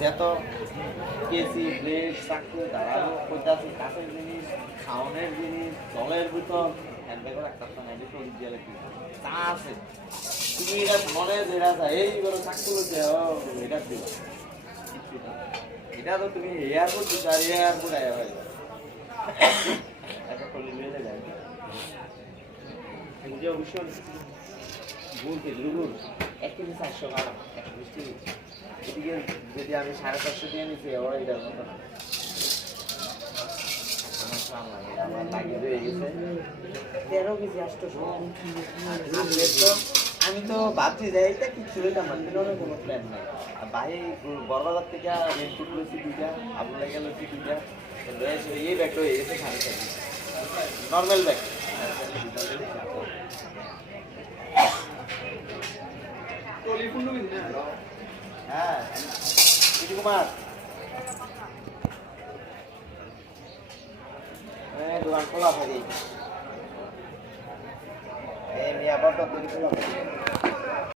যত কেসি ব্লেড চাকু ধারালো কইতাছি কাঠের জিনিস খাওয়ানোর জিনিস জলের বোতল হ্যান্ডব্যাগের একটা তো নাই দেখো অরিজিনাল কি চা আছে তুমি এটা মনে যেটা যায় এই বড় চাকু লইছে ও এটা দিবা এটা তো তুমি এয়ারপোর্ট দিছো আর এয়ারপোর্ট আয়া হয় একটা টলি নিয়ে যায় বুঝে অবশ্যই বলতে লুগুর 1 কেজি 400 টাকা 120 টাকা এদিকে যদি আমি 450 দিয়ে নিচ্ছি ওরা এটার মতো না আমার লাগিয়ে হয়ে গেছে 13 কেজি 800 তো আমি তো ভাবছি যে এইটা কিছু হইতাম না কিন্তু কোনো প্ল্যান নাই আর ভাই বড়বাজার থেকে রেনকোট লইছি দুইটা আবুল লেগে লইছি দুইটা এই ব্যাগটা হয়ে গেছে 4.5 নর্মাল ব্যাগ হ্যাঁ কুমার দোকান খোলা থাকে এই নিয়ে আবার তো